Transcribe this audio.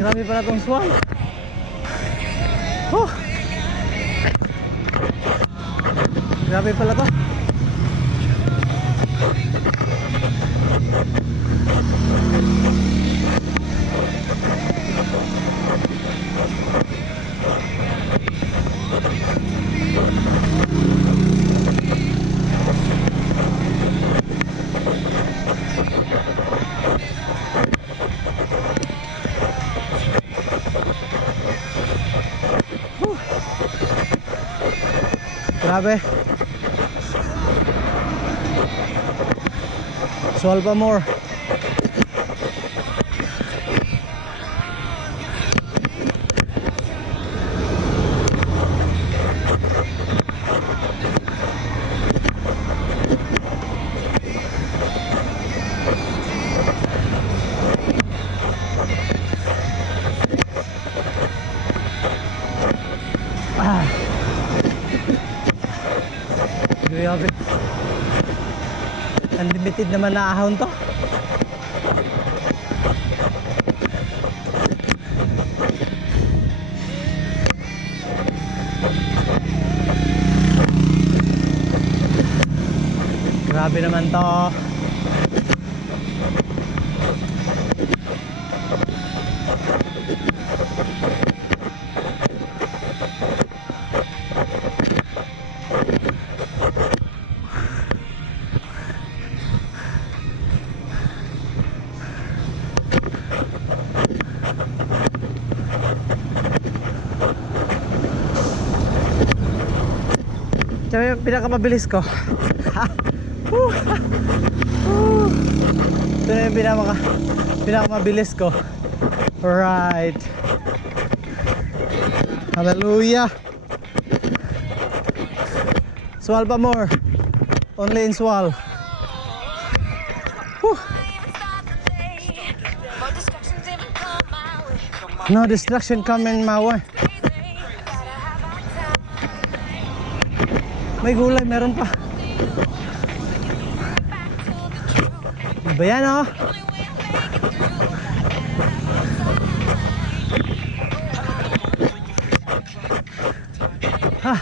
Grabe pala tong swal. Oh. Grabe pala to. Grabe. Swal pa more. Grabe. Unlimited naman na ahon to. Grabe naman to. Ito yung pinakamabilis ko. Ito na yung pinakamabilis ko. Right. Hallelujah. Swal pa more. Only in swal. No distraction coming my way. May gulay, meron pa. Iba yan, oh. Ha.